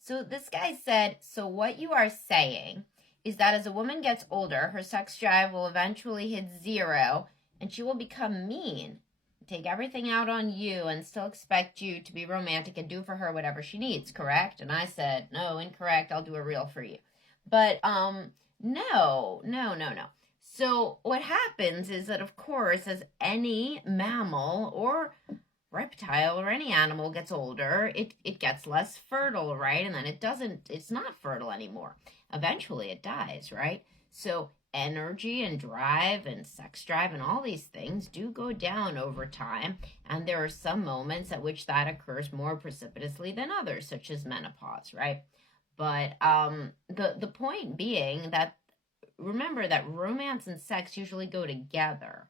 So this guy said, so what you are saying is that as a woman gets older, her sex drive will eventually hit zero and she will become mean, take everything out on you and still expect you to be romantic and do for her whatever she needs, correct? And I said, no, incorrect. I'll do a reel for you. But no. So what happens is that, of course, as any mammal or reptile or any animal gets older, it gets less fertile, right? And then it's not fertile anymore. Eventually it dies, right? So energy and drive and sex drive and all these things do go down over time. And there are some moments at which that occurs more precipitously than others, such as menopause, right? But the point being that remember that romance and sex usually go together,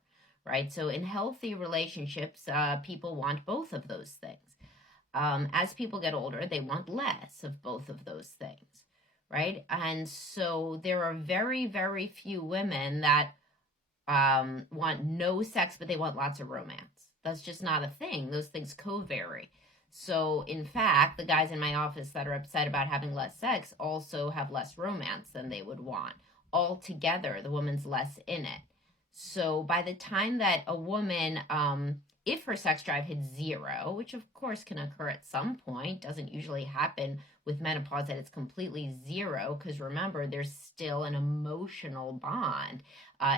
right? So in healthy relationships, people want both of those things. As people get older, they want less of both of those things, right? And so there are very, very few women that want no sex, but they want lots of romance. That's just not a thing. Those things co-vary. So, in fact, the guys in my office that are upset about having less sex also have less romance than they would want. Altogether, the woman's less in it. So, by the time that a woman, if her sex drive hits zero, which of course can occur at some point, doesn't usually happen with menopause that it's completely zero, because remember, there's still an emotional bond.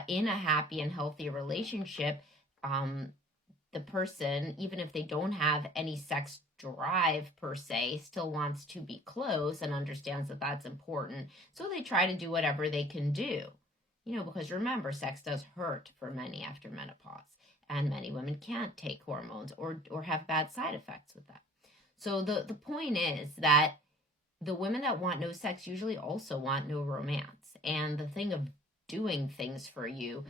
In a happy and healthy relationship, the person, even if they don't have any sex drive per se, still wants to be close and understands that that's important. So they try to do whatever they can do. Because remember, sex does hurt for many after menopause, and many women can't take hormones or have bad side effects with that. So the point is that the women that want no sex usually also want no romance. And the thing of doing things for you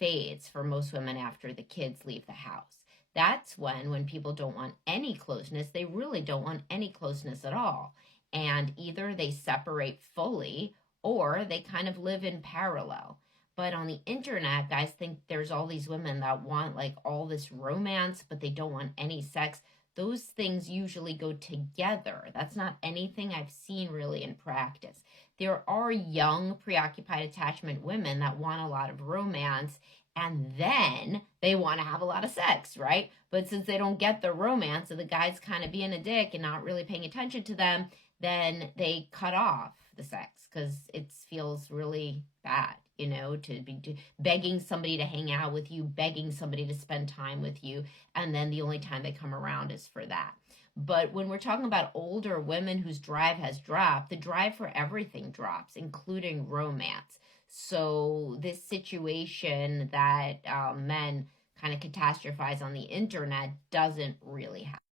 fades for most women after the kids leave the house. That's when people don't want any closeness, they really don't want any closeness at all. And either they separate fully or they kind of live in parallel. But on the internet, guys think there's all these women that want like all this romance, but they don't want any sex. Those things usually go together. That's not anything I've seen really in practice. There are young, preoccupied attachment women that want a lot of romance and then they want to have a lot of sex, right? But since they don't get the romance and the guy's kind of being a dick and not really paying attention to them, then they cut off the sex because it feels really bad, to be begging somebody to hang out with you, begging somebody to spend time with you, and then the only time they come around is for that. But when we're talking about older women whose drive has dropped, the drive for everything drops, including romance. So this situation that men kind of catastrophize on the internet doesn't really happen.